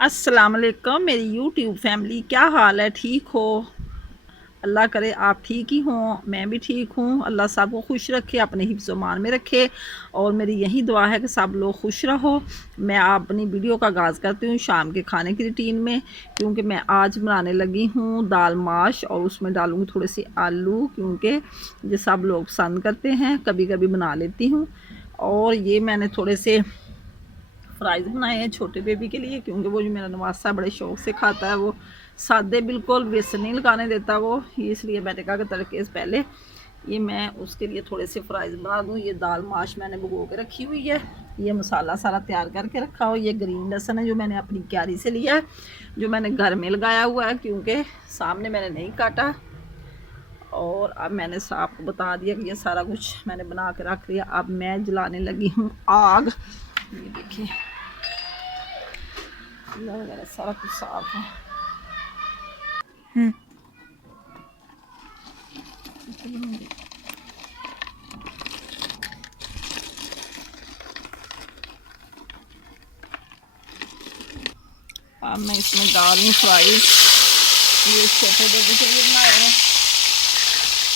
अस्सलाम वालेकुम मेरी यूट्यूब फैमिली, क्या हाल है? ठीक हो? अल्लाह करे आप ठीक ही हों, मैं भी ठीक हूँ। अल्लाह सबको खुश रखे, अपने हिफ्ज़ मान में रखे। और मेरी यही दुआ है कि सब लोग खुश रहो। मैं अपनी वीडियो का आगाज़ करती हूँ शाम के खाने की रूटीन में, क्योंकि मैं आज बनाने लगी हूँ दाल माश और उसमें डालूँगी थोड़े से आलू, क्योंकि ये सब लोग पसंद करते हैं। कभी कभी बना लेती हूँ। और ये मैंने थोड़े से फ्राइज़ बनाए हैं छोटे बेबी के लिए, क्योंकि वो जो मेरा नवासा बड़े शौक से खाता है। वो सादे बिल्कुल बेसन नहीं लगाने देता वो, इसलिए मैंने कहा कि तड़के से पहले ये मैं उसके लिए थोड़े से फ्राइज़ बना दूँ। ये दाल माश मैंने भिगो के रखी हुई है। ये मसाला सारा तैयार करके रखा हो। ये ग्रीन लहसुन है जो मैंने अपनी क्यारी से लिया है, जो मैंने घर में लगाया हुआ है, क्योंकि सामने मैंने नहीं काटा। और अब मैंने आपको बता दिया कि ये सारा कुछ मैंने बना के रख लिया। अब मैं जलाने लगी हूँ आग। ये देखिए वगैरह सारा कुछ साफ है। अब मैं इसमें डाल रही फ्राइज। ये छोटे बेबी के लिए बनाए हैं।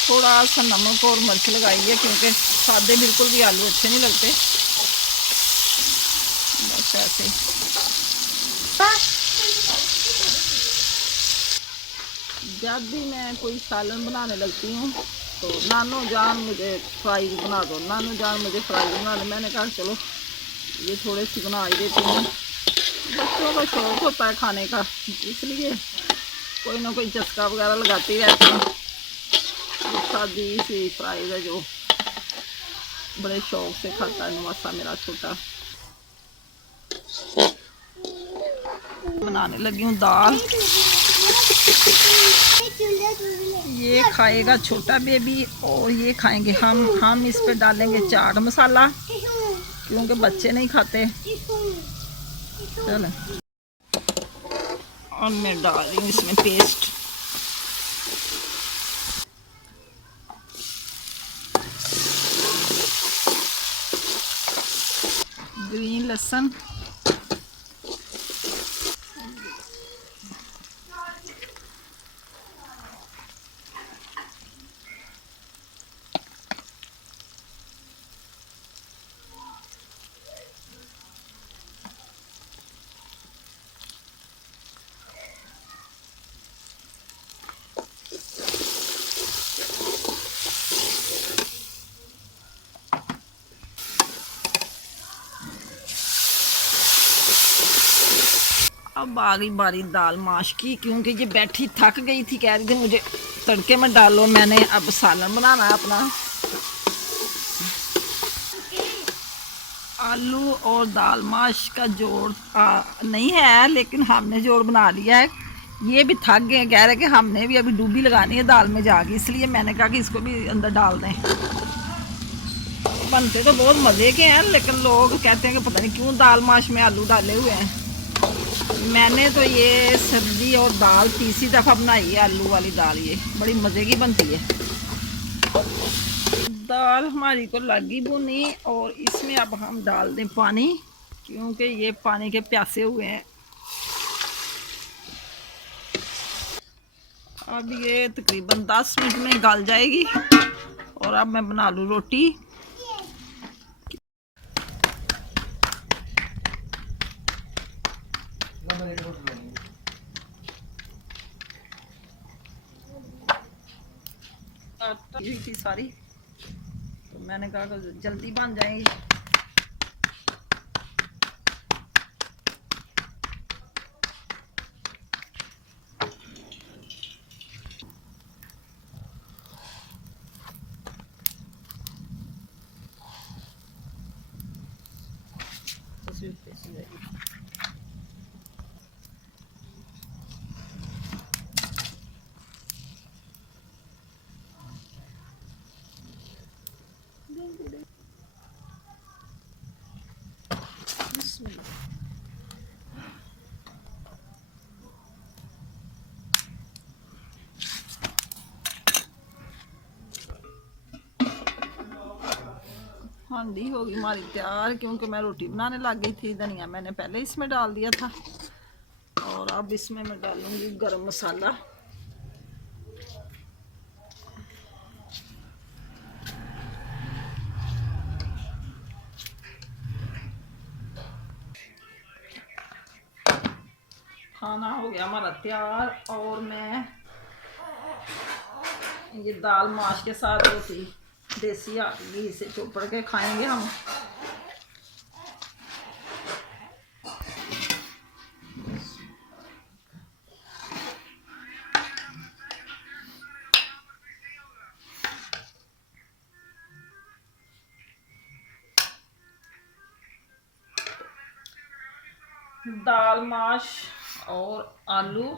थोड़ा सा नमक और मिर्च लगाई है, क्योंकि सादे बिल्कुल भी आलू अच्छे नहीं लगते। बस ऐसे जब भी मैं कोई सालन बनाने लगती हूँ तो नानो जान मुझे फ्राइज बना दो, नानो जान मुझे फ्राइज बना दो। मैंने कहा चलो ये थोड़े सी बना ही देती हूँ। बच्चों का शौक होता है खाने का, इसलिए कोई ना कोई चस्का वगैरह लगाती रहती हूँ। सादी सी फ्राइज है जो बड़े शौक से खाता है नवासा मेरा छोटा। बनाने लगी हूँ दाल। ये खाएगा छोटा बेबी और ये खाएंगे हम इस पे डालेंगे चाट मसाला, क्योंकि बच्चे नहीं खाते। चलो, और मैं डाल रही हूँ इसमें पेस्ट। ग्रीन लहसुन, अब आ गई बारी दाल माश की, क्योंकि ये बैठी थक गई थी, कह रही थी मुझे तड़के में डालो। मैंने अब सालन बनाना है अपना। आलू और दाल माश का जोड़ नहीं है, लेकिन हमने जोड़ बना लिया है। ये भी थक गए, कह रहे कि हमने भी अभी डूबी लगानी है दाल में जाके, इसलिए मैंने कहा कि इसको भी अंदर डाल दें। बनते तो बहुत मज़े के हैं, लेकिन लोग कहते हैं कि पता नहीं क्यों दाल माश में आलू डाले हुए हैं। मैंने तो ये सब्जी और दाल तीसरी दफ़ा बनाई है, आलू वाली दाल। ये बड़ी मज़े की बनती है। दाल हमारी को लगी भुनी, और इसमें अब हम डाल दें पानी, क्योंकि ये पानी के प्यासे हुए हैं। अब ये तकरीबन 10 मिनट में गल जाएगी। और अब मैं बना लूँ रोटी। हुई थी सारी, तो मैंने कहा कि जल्दी बन जाएगी। हांडी होगी हमारी तैयार, क्योंकि मैं रोटी बनाने लग गई थी। धनिया मैंने पहले इसमें डाल दिया था। और अब इसमें मैं डालूंगी गरम मसाला। खाना हो गया हमारा तैयार और मैं ये दाल माश के साथ रोटी देसी घी से चोपड़ के खाएंगे हम। दाल माश और आलू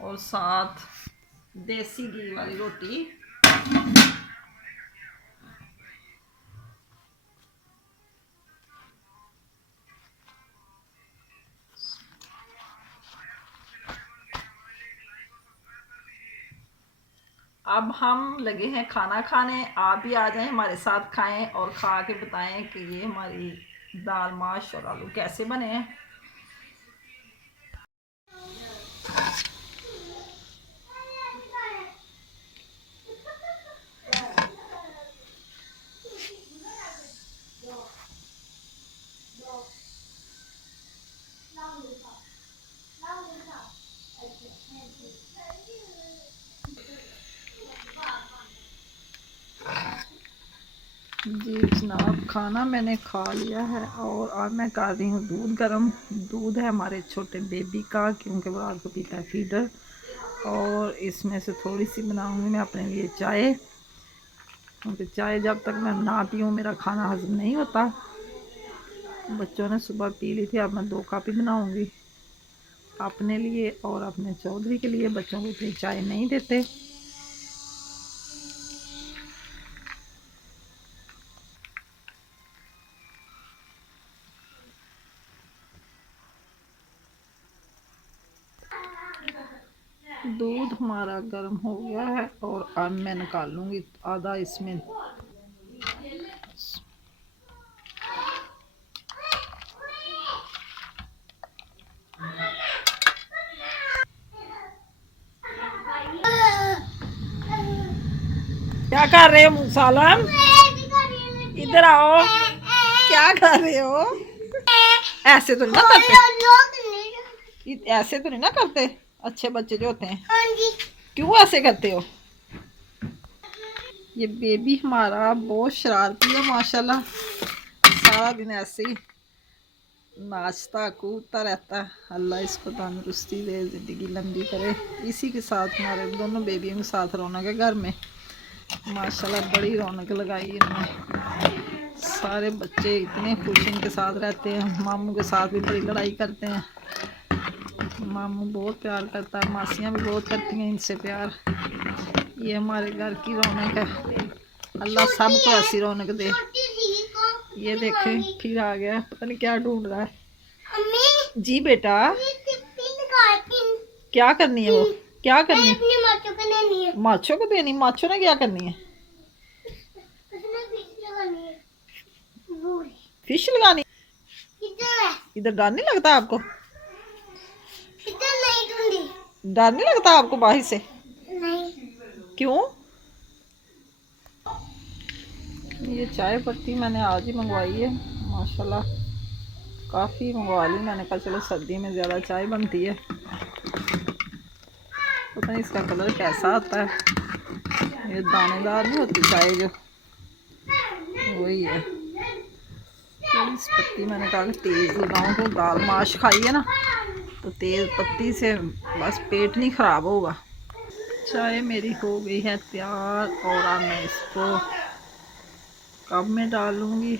और साथ देसी घी वाली रोटी। अब हम लगे हैं खाना खाने, आप भी आ जाएं हमारे साथ, खाएं और खा के बताएं कि ये हमारी दाल माश और आलू कैसे बने हैं। जी जनाब, खाना मैंने खा लिया है और अब मैं कर रही हूँ दूध गर्म। दूध है हमारे छोटे बेबी का, क्योंकि वो रात को पीता है फीडर। और इसमें से थोड़ी सी बनाऊंगी मैं अपने लिए चाय, क्योंकि चाय जब तक मैं ना पीऊँ मेरा खाना हजम नहीं होता। बच्चों ने सुबह पी ली थी, अब मैं 2 कप ही बनाऊँगी अपने लिए और अपने चौधरी के लिए। बच्चों को इतनी चाय नहीं देते। दूध हमारा गर्म हो गया है और अब मैं निकाल लूँगी आधा इसमें। क्या कर रहे हो मुसालम? इधर आओ। क्या कर रहे हो? ऐसे तो नहीं ना करते, ऐसे तो नहीं ना करते अच्छे बच्चे जो होते हैं। क्यों ऐसे करते हो? ये बेबी हमारा बहुत शरारती है माशाल्लाह, सारा दिन ऐसे ही नाचता कूदता रहता है। अल्लाह इसको तंदुरुस्ती दे, ज़िंदगी लंबी करे। इसी के साथ हमारे दोनों बेबियों के साथ रौनक है घर में माशाल्लाह, बड़ी रौनक लगाई इन्होंने। सारे बच्चे इतने खुश इनके साथ रहते हैं। मामू के साथ भी बड़ी लड़ाई करते हैं। मामू बहुत प्यार करता है, मासियाँ भी बहुत करती हैं इनसे प्यार। ये हमारे घर की रौनक है। अल्लाह सबको ऐसी रौनक दे। ये देखें फिर आ गया, पता नहीं क्या ढूंढ रहा है। जी बेटा, क्या करनी है वो? क्या करनी है? माछों को देनी? माछों ने क्या करनी है? फिश लगानी? इधर डर नहीं लगता आपको? डर नहीं लगता आपको बाहर से? नहीं। क्यों? ये चाय पत्ती मैंने आज ही मंगवाई है माशाल्लाह, काफ़ी मंगवा ली मैंने कहा चलो सर्दी में ज़्यादा चाय बनती है। पता नहीं इसका कलर कैसा आता है, ये दानेदार नहीं होती चाय जो, वही है। थोड़ी सी पत्ती मैंने कहा कि तेज़ लगाऊँ, तो दाल माश खाई है ना, तो तेज़ पत्ती से बस पेट नहीं ख़राब होगा। चाय मेरी हो गई है तैयार और अब मैं इसको कप में डालूँगी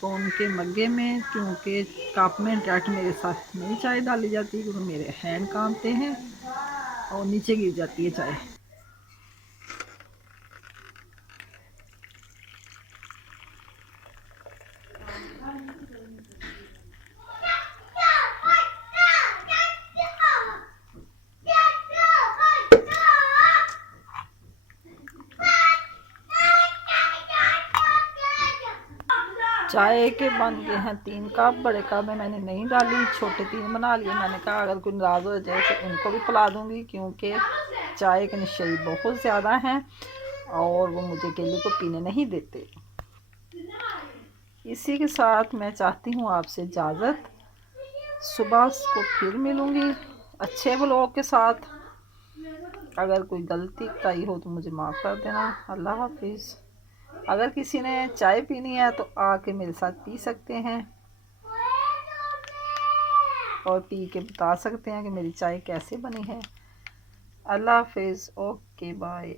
कौन के मग्गे में, क्योंकि कप में डायरेक्ट मेरे साथ नहीं चाय डाली जाती, क्योंकि मेरे हैंड कांपते हैं और नीचे गिर जाती है चाय। चाय के बन गए हैं 3 कप। बड़े कप में मैंने नहीं डाली, छोटे 3 बना लिए। मैंने कहा अगर कोई नाराज़ हो जाए तो इनको भी पिला दूँगी, क्योंकि चाय के नशे बहुत ज़्यादा हैं और वो मुझे अकेले को पीने नहीं देते। इसी के साथ मैं चाहती हूँ आपसे इजाज़त। सुबह को फिर मिलूँगी अच्छे ब्लॉग के साथ। अगर कोई गलती कही हो तो मुझे माफ़ कर देना। अल्लाह हाफिज़। अगर किसी ने चाय पीनी है तो आके मेरे साथ पी सकते हैं और पी के बता सकते हैं कि मेरी चाय कैसे बनी है। अल्लाह हाफिज़। Okay bye.